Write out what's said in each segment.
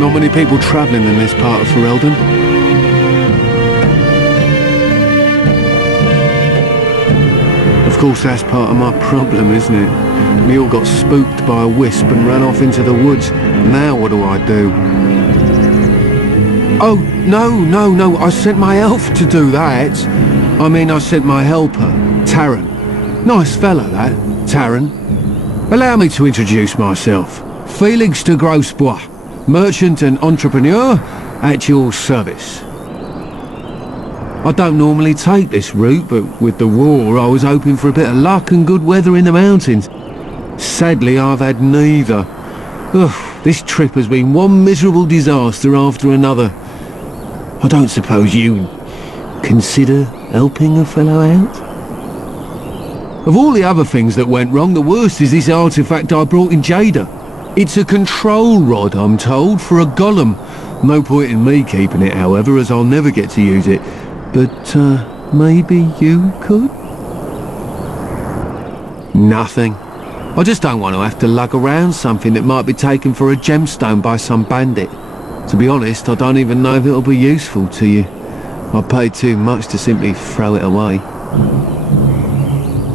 Not many people travelling in this part of Ferelden. Of course, that's part of my problem, isn't it? We all got spooked by a wisp and ran off into the woods. Now what do I do? Oh, no, I sent my elf to do that. I mean, I sent my helper, Taran. Nice fella, that, Taran. Allow me to introduce myself. Felix de Grosbois, merchant and entrepreneur at your service. I don't normally take this route, but with the war I was hoping for a bit of luck and good weather in the mountains. Sadly, I've had neither. Ugh, this trip has been one miserable disaster after another. I don't suppose you consider helping a fellow out? Of all the other things that went wrong, the worst is this artifact I brought in Jada. It's a control rod, I'm told, for a golem. No point in me keeping it, however, as I'll never get to use it. But, maybe you could? Nothing. I just don't want to have to lug around something that might be taken for a gemstone by some bandit. To be honest, I don't even know if it'll be useful to you. I paid too much to simply throw it away.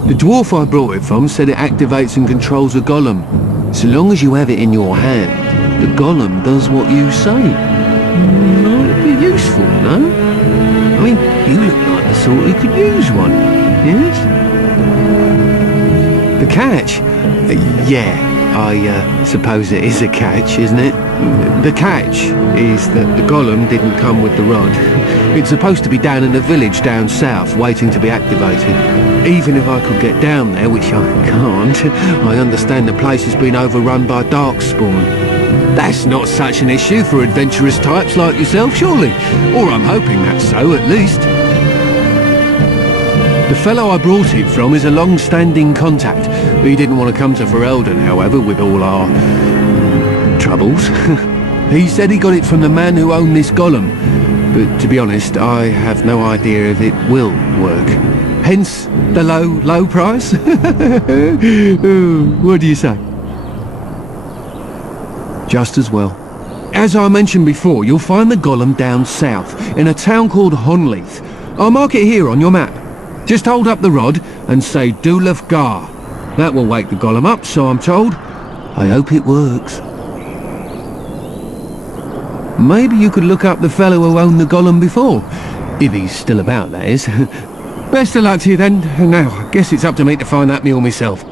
The dwarf I brought it from said it activates and controls a golem. So long as you have it in your hand, the golem does what you say. Might be useful, no? I mean, you look like the sort who could use one, yes? The catch? Yeah, I suppose it is a catch, isn't it? The catch is that the golem didn't come with the rod. It's supposed to be down in a village down south, waiting to be activated. Even if I could get down there, which I can't, I understand the place has been overrun by darkspawn. That's not such an issue for adventurous types like yourself, surely? Or I'm hoping that's so, at least. The fellow I brought it from is a long-standing contact. He didn't want to come to Ferelden, however, with all our troubles. He said he got it from the man who owned this golem. But to be honest, I have no idea if it will work. Hence the low price? What do you say? Just as well. As I mentioned before, you'll find the golem down south, in a town called Honleith. I'll mark it here on your map. Just hold up the rod and say Dulaf Gar. That will wake the golem up, so I'm told. I hope it works. Maybe you could look up the fellow who owned the golem before. If he's still about, that is. Best of luck to you then. Now, I guess it's up to me to find that mule myself.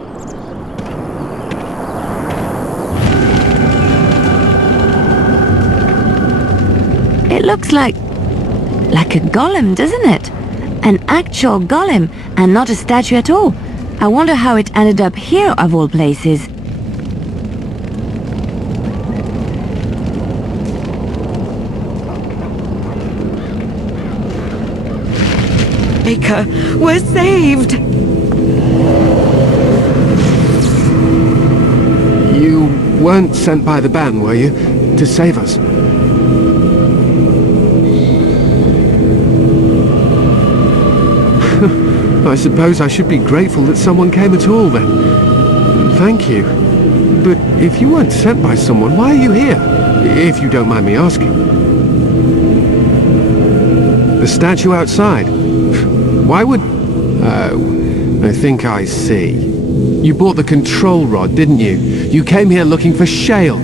It looks like a golem, doesn't it? An actual golem, and not a statue at all. I wonder how it ended up here, of all places. Baker, we're saved! You weren't sent by the band, were you? To save us? I suppose I should be grateful that someone came at all, then. Thank you. But if you weren't sent by someone, why are you here? If you don't mind me asking. The statue outside? Why would... Oh, I think I see. You bought the control rod, didn't you? You came here looking for Shale.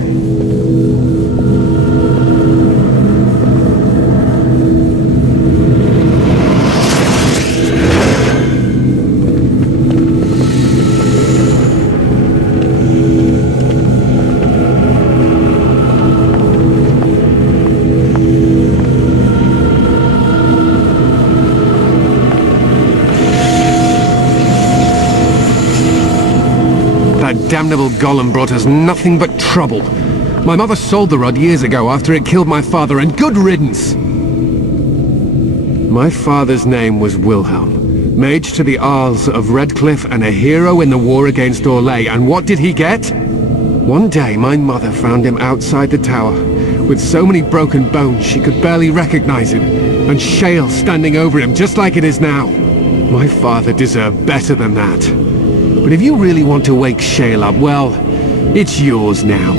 Damnable golem brought us nothing but trouble. My mother sold the rod years ago after it killed my father, and good riddance! My father's name was Wilhelm, mage to the Arls of Redcliffe and a hero in the war against Orlais, and what did he get? One day my mother found him outside the tower, with so many broken bones she could barely recognize him, and Shale standing over him just like it is now. My father deserved better than that. But if you really want to wake Shale up, well, it's yours now.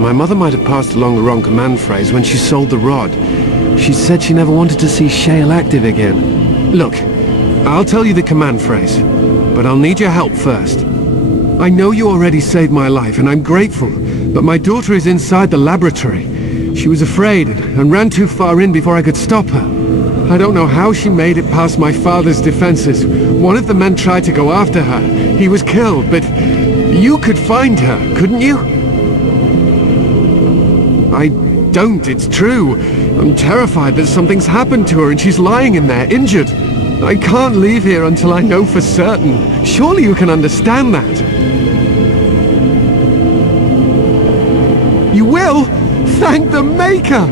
My mother might have passed along the wrong command phrase when she sold the rod. She said she never wanted to see Shale active again. Look, I'll tell you the command phrase, but I'll need your help first. I know you already saved my life, and I'm grateful, but my daughter is inside the laboratory. She was afraid and ran too far in before I could stop her. I don't know how she made it past my father's defenses. One of the men tried to go after her. He was killed, but you could find her, couldn't you? I don't, it's true. I'm terrified that something's happened to her and she's lying in there, injured. I can't leave here until I know for certain. Surely you can understand that. You will? Thank the Maker!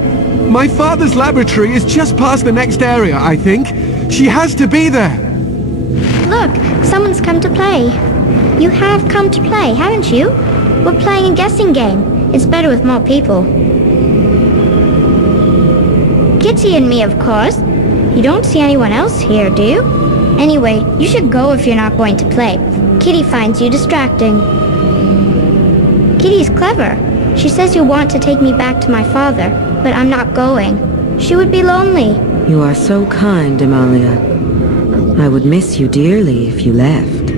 My father's laboratory is just past the next area, I think. She has to be there. Look, someone's come to play. You have come to play, haven't you? We're playing a guessing game. It's better with more people. Kitty and me, of course. You don't see anyone else here, do you? Anyway, you should go if you're not going to play. Kitty finds you distracting. Kitty's clever. She says you want to take me back to my father, but I'm not going. She would be lonely. You are so kind, Amalia. I would miss you dearly if you left.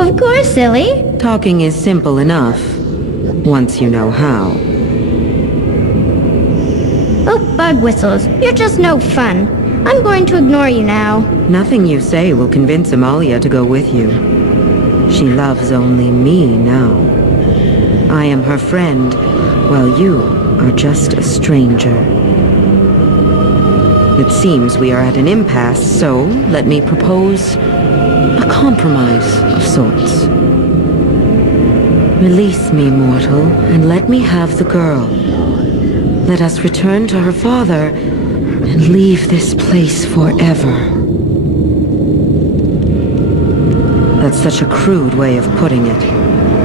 Of course, silly. Talking is simple enough, once you know how. Oh, bug whistles. You're just no fun. I'm going to ignore you now. Nothing you say will convince Amalia to go with you. She loves only me now. I am her friend, while you are just a stranger. It seems we are at an impasse, so let me propose a compromise of sorts. Release me, mortal, and let me have the girl. Let us return to her father and leave this place forever. That's such a crude way of putting it.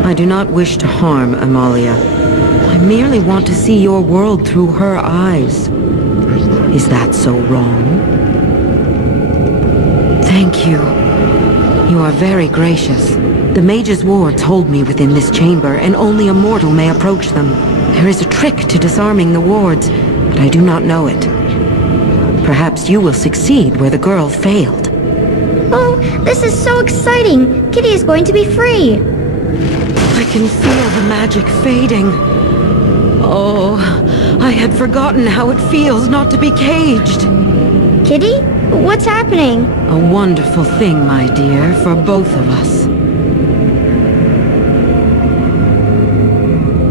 I do not wish to harm Amalia. I merely want to see your world through her eyes. Is that so wrong? Thank you. You are very gracious. The mage's wards hold me within this chamber, and only a mortal may approach them. There is a trick to disarming the wards, but I do not know it. Perhaps you will succeed where the girl failed. Oh, this is so exciting. Kitty is going to be free. I can feel the magic fading. Oh, I had forgotten how it feels not to be caged. Kitty? What's happening? A wonderful thing, my dear, for both of us.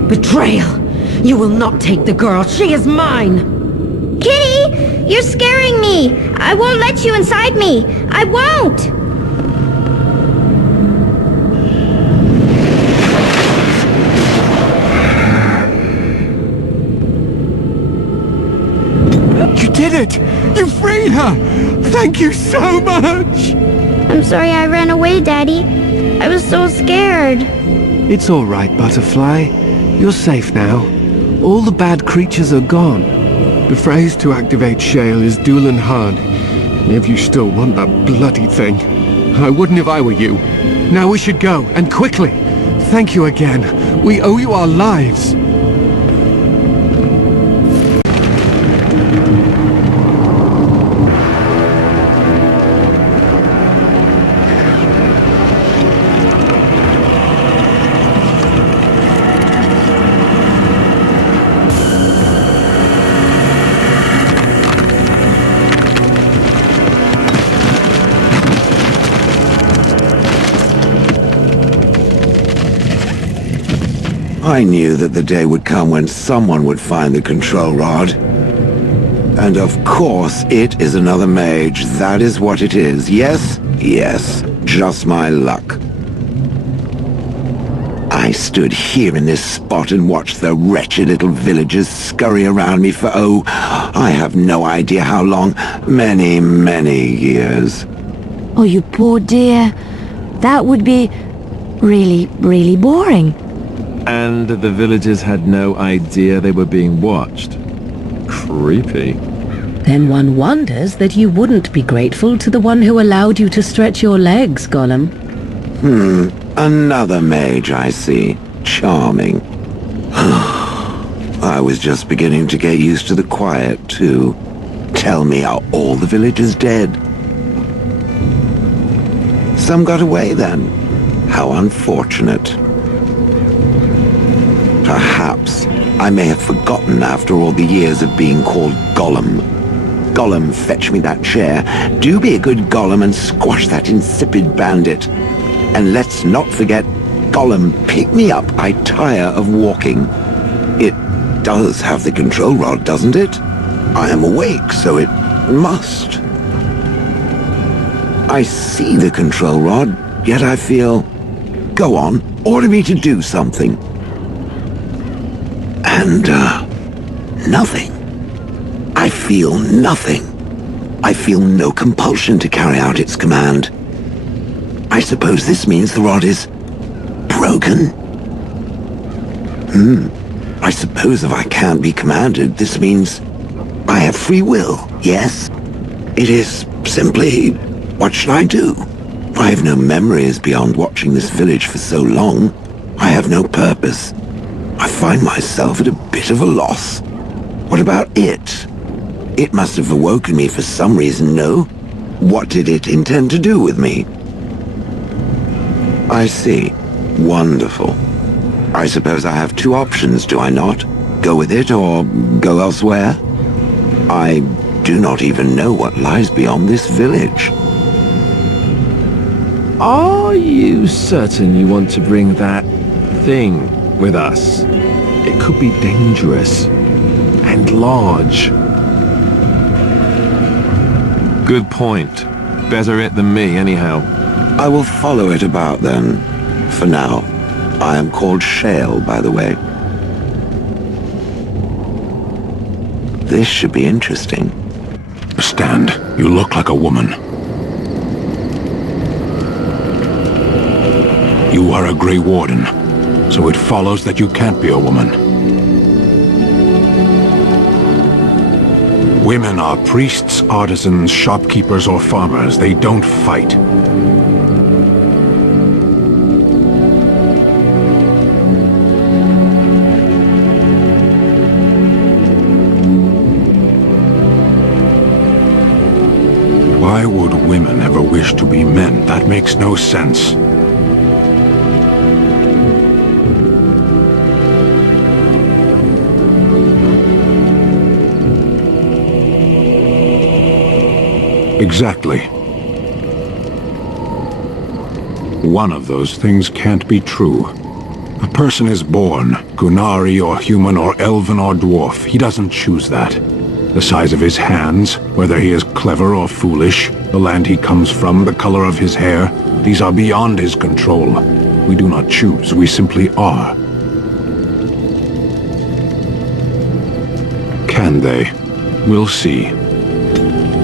Betrayal! You will not take the girl. She is mine! Kitty! You're scaring me! I won't let you inside me! I won't! You did it! You freed her! Thank you so much! I'm sorry I ran away, Daddy. I was so scared. It's all right, Butterfly. You're safe now. All the bad creatures are gone. The phrase to activate Shale is Doolan Han. If you still want that bloody thing. I wouldn't if I were you. Now we should go, and quickly. Thank you again. We owe you our lives. I knew that the day would come when someone would find the control rod. And of course, it is another mage. That is what it is. Yes? Yes. Just my luck. I stood here in this spot and watched the wretched little villagers scurry around me for, oh, I have no idea how long. Many, many years. Oh, you poor dear. That would be really, really boring. And the villagers had no idea they were being watched. Creepy. Then one wonders that you wouldn't be grateful to the one who allowed you to stretch your legs, Gollum. Another mage, I see. Charming. I was just beginning to get used to the quiet, too. Tell me, are all the villagers dead? Some got away, then. How unfortunate. Perhaps I may have forgotten after all the years of being called Gollum. Gollum, fetch me that chair. Do be a good Gollum and squash that insipid bandit. And let's not forget, Gollum, pick me up. I tire of walking. It does have the control rod, doesn't it? I am awake, so it must. I see the control rod, yet I feel... Go on, order me to do something. And, nothing. I feel nothing. I feel no compulsion to carry out its command. I suppose this means the rod is... broken? I suppose if I can't be commanded, this means... I have free will, yes? It is simply... What shall I do? I have no memories beyond watching this village for so long. I have no purpose. I find myself at a bit of a loss. What about it? It must have awoken me for some reason, no? What did it intend to do with me? I see. Wonderful. I suppose I have two options, do I not? Go with it or go elsewhere? I do not even know what lies beyond this village. Are you certain you want to bring that thing with us? It could be dangerous and large. Good point. Better it than me, anyhow. I will follow it about then. For now. I am called Shale, by the way. This should be interesting. Stand. You look like a woman. You are a Grey Warden, so it follows that you can't be a woman. Women are priests, artisans, shopkeepers, or farmers. They don't fight. Why would women ever wish to be men? That makes no sense. Exactly. One of those things can't be true. A person is born, Gunari or human or elven or dwarf. He doesn't choose that. The size of his hands, whether he is clever or foolish, the land he comes from, the color of his hair, these are beyond his control. We do not choose, we simply are. Can they? We'll see.